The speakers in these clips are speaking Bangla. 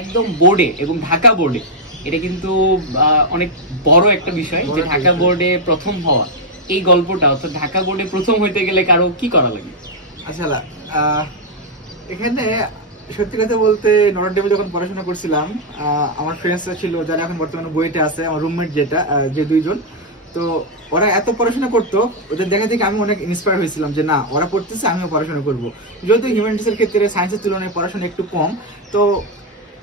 একদম বোর্ডে এবং ঢাকা বোর্ডে এটা কিন্তু অনেক বড় একটা বিষয় যে ঢাকা বোর্ডে প্রথম হওয়া। এই গল্পটা অর্থাৎ ঢাকা বোর্ডে প্রথম হইতে গেলে কারও কি করা লাগে? আচ্ছা এখানে সত্যি কথা বলতে নটরডেমে যখন পড়াশোনা করছিলাম আমার ফ্রেন্ডসরা ছিল যারা এখন বর্তমানে বইতে আছে আমার রুমমেট যেটা যে দুইজন। তো ওরা এত পড়াশোনা করতো ওদের দেখা দেখে আমি অনেক ইন্সপায়ার হয়েছিলাম যে না ওরা পড়তেছে আমিও পড়াশোনা করব। যেহেতু হিউম্যানিটিসের ক্ষেত্রে সায়েন্সের তুলনায় পড়াশোনা একটু কম তো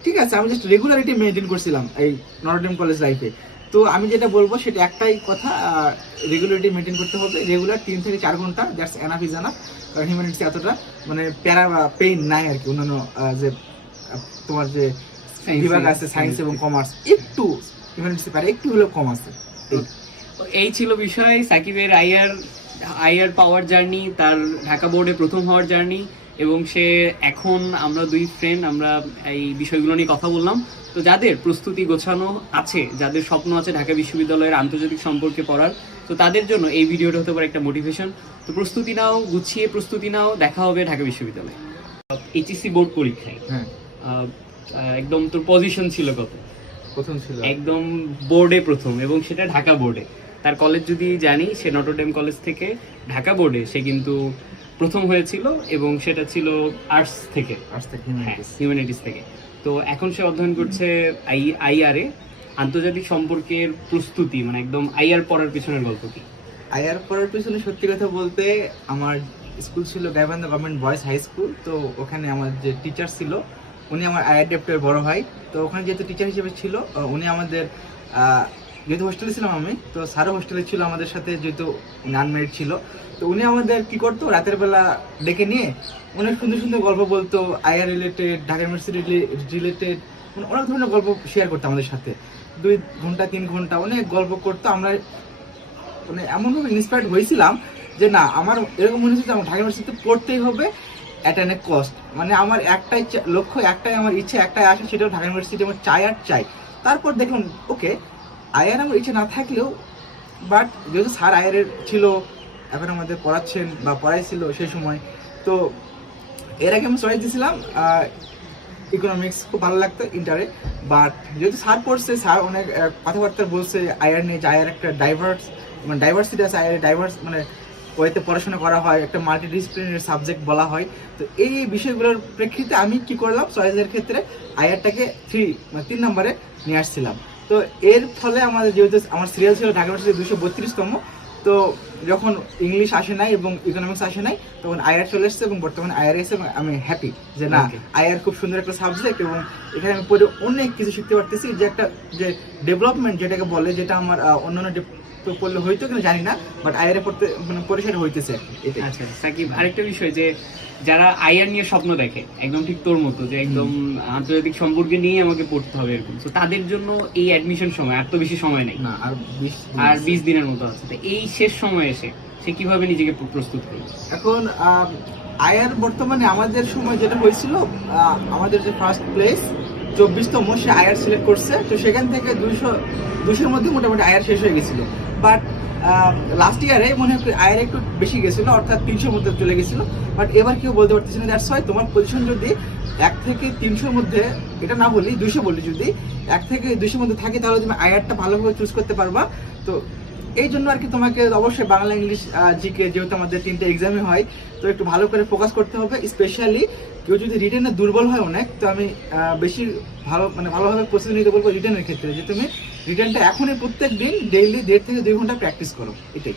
ঠিক আছে আমি জাস্ট রেগুলারিটি মেনটেন করছিলাম এই নটরডেম কলেজ লাইফে তো আমি যেটা বলব সেটা একটাই কথা রেগুলারিটি মেনটেন করতে হবে। রেগুলার তিন থেকে চার ঘণ্টা দ্যাটস এনাফ ইজ এনাফ কারণ হিউম্যানিটিস এতটা মানে প্যারা বা পেইন নাই আর কি অন্যান্য যে তোমার যে বিভাগ আছে সায়েন্স এবং কমার্স একটু হিউম্যানিটিস পারে একটু হলেও কম আছে। এই ছিল বিষয় সাকিবের আইয়ার আইয়ার পাওয়ার জার্নি তার ঢাকা বোর্ডে প্রথম হওয়ার জার্নি এবং সে এখন আমরা দুই ফ্রেন্ড আমরা এই বিষয়গুলো নিয়ে কথা বললাম। তো যাদের প্রস্তুতি গোছানো আছে যাদের স্বপ্ন আছে ঢাকা বিশ্ববিদ্যালয়ের আন্তর্জাতিক সম্পর্কে পড়ার তো তাদের জন্য এই ভিডিওটা হতে পারে একটা মোটিভেশন তো প্রস্তুতি নাও গুছিয়ে প্রস্তুতি নাও দেখা হবে ঢাকা বিশ্ববিদ্যালয়ে। এইচএসসি বোর্ড পরীক্ষায়। হ্যাঁ। একদম তোর পজিশন ছিল কত? প্রথম ছিল। একদম বোর্ডে প্রথম এবং সেটা ঢাকা বোর্ডে। তার কলেজ যদি জানি সে নটরডেম কলেজ থেকে ঢাকা বোর্ডে সে কিন্তু প্রথম হয়েছিল এবং সেটা ছিল আর্টস থেকে। আর্টস থেকে হ্যাঁ হিউম্যানিটিস থেকে। তো এখন সে অধ্যয়ন করছে আই আইআরএ আন্তর্জাতিক সম্পর্কের প্রস্তুতি মানে একদম আইআর পড়ার পিছনের গল্প কি? আইআর পড়ার পিছনে সত্যি কথা বলতে আমার স্কুল ছিল Gaibandha government boys high school তো ওখানে আমার যে টিচার ছিল উনি আমার আইআর ডেপ্টের বড় ভাই। তো ওখানে যেহেতু টিচার হিসেবে ছিল উনি আমাদের যেহেতু হোস্টেলে ছিলাম আমি, তো স্যারও হোস্টেলে ছিল আমাদের সাথে, যেহেতু আনমেরিড ছিল। তো উনি আমাদের কি করতো, রাতের বেলা ডেকে নিয়ে অনেক সুন্দর সুন্দর গল্প বলতো IR related Dhaka university related অনেক ধরনের গল্প শেয়ার করতো আমাদের সাথে। দুই ঘণ্টা, তিন ঘণ্টা অনেক গল্প করতো। আমরা মানে এমনভাবে ইন্সপায়ার্ড হয়েছিলাম যে না, আমার এরকম মনে হচ্ছে যে আমার ঢাকা ইউনিভার্সিটিতে পড়তেই হবে অ্যাট অ্যান এ কস্ট মানে আমার একটাই লক্ষ্য একটাই আমার ইচ্ছে, একটাই আসে সেটাও ঢাকা ইউনিভার্সিটি আমার চাই আর চাই। তারপর দেখলাম ওকে আয়ার আমার ইচ্ছে না থাকলেও বাট যেহেতু স্যার আয়ারের ছিল, এখন আমাদের পড়াচ্ছেন বা পড়াইছিল সেই সময়, তো এর আগে আমি চয়েস দিয়েছিলাম ইকোনমিক্স খুব ভালো লাগতো ইন্টারে বাট যেহেতু স্যার পড়ছে, স্যার অনেক কথাবার্তা বলছে আয়ার নিয়ে যে আয়ার একটা ডাইভার্স মানে ডাইভার্সিটি আছে আয়ার ডাইভার্স মানে ওইতে পড়াশোনা করা হয়, একটা মাল্টি ডিসিপ্লিনারি সাবজেক্ট বলা হয়, তো এই এই বিষয়গুলোর প্রেক্ষিতে আমি কি করলাম চয়েসের ক্ষেত্রে আয়ারটাকে থ্রি মানে তিন নম্বরে নিয়ে আসছিলাম। তো এর ফলে আমাদের যেহেতু আমার সিরিয়াল ছিল ঢাকা ইউনিভার্সিটি দুশো বত্রিশতম তো যখন ইংলিশ আসে নাই এবং ইকোনমিক্স আসে নাই তখন আয়ার চলে এসছে এবং বর্তমানে আয়ার এসে এবং আমি হ্যাপি যে না. আয়ার খুব সুন্দর একটা সাবজেক্ট এবং এখানে আমি পড়ে অনেক কিছু শিখতে পারতেছি যে একটা যে ডেভেলপমেন্ট যেটাকে বলে যেটা আমার অন্যান্য পড়লে হইতো কিনা জানি না বাট আয়ারে পড়তে মানে পড়ে সেটা হইতেছে এটাই। আচ্ছা সাকিব আরেকটা বিষয় যে যারা আইআর নিয়ে স্বপ্ন দেখে একদম ঠিক তোর মতো যে একদম আন্তর্জাতিক সম্পর্কে নিয়ে আমাকে পড়তে হবে এরকম। তো তাদের জন্য এই অ্যাডমিশন সময় আর তো বেশি সময় নেই। না আর বিশ আর বিশ দিনের মতো আছে। তো এই শেষ সময় এসে সে কীভাবে নিজেকে প্রস্তুত করবে এখন আয়ার বর্তমানে আমাদের সময় যেটা হয়েছিল আমাদের যে ফার্স্ট প্লেস চব্বিশতম সে আয়ার সিলেক্ট করছে। তো সেখান থেকে দুইশো দুইশোর মধ্যে মোটামুটি আয়ার শেষ হয়ে গেছিল। বাট লাস্ট ইয়ারে মনে হয় আয়ার একটু বেশি গেছিল, অর্থাৎ তিনশোর মধ্যে চলে গেছিল। বাট এবার কেউ বলতে পারতেছি না দ্যাটস ওয়াই তোমার পজিশন যদি এক থেকে তিনশোর মধ্যে, এটা না বলি, দুইশো বলি যদি, এক থেকে দুইশোর মধ্যে থাকে, তাহলে তুমি আয়ারটা ভালোভাবে চুজ করতে পারবা। তো এই জন্য আর কি তোমাকে অবশ্যই বাংলা, ইংলিশ জিকে যেহেতু আমাদের তিনটে এক্সামে হয়, তো একটু ভালো করে ফোকাস করতে হবে। স্পেশালি কেউ যদি রিটেনে দুর্বল হয় অনেক, তো আমি বেশি ভালো মানে ভালোভাবে প্রস্তুতি নিতে বলব রিটেনের ক্ষেত্রে, যে তুমি রিটেনটা এখনই প্রত্যেক দিন ডেইলি দেড় থেকে দুই ঘণ্টা প্র্যাকটিস করো এটাই।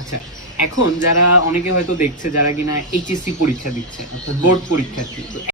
আচ্ছা এখন যারা অনেকে হয়তো দেখছে যারা কিনা এইচএসসি পরীক্ষা দিচ্ছে অর্থাৎ বোর্ড পরীক্ষার্থী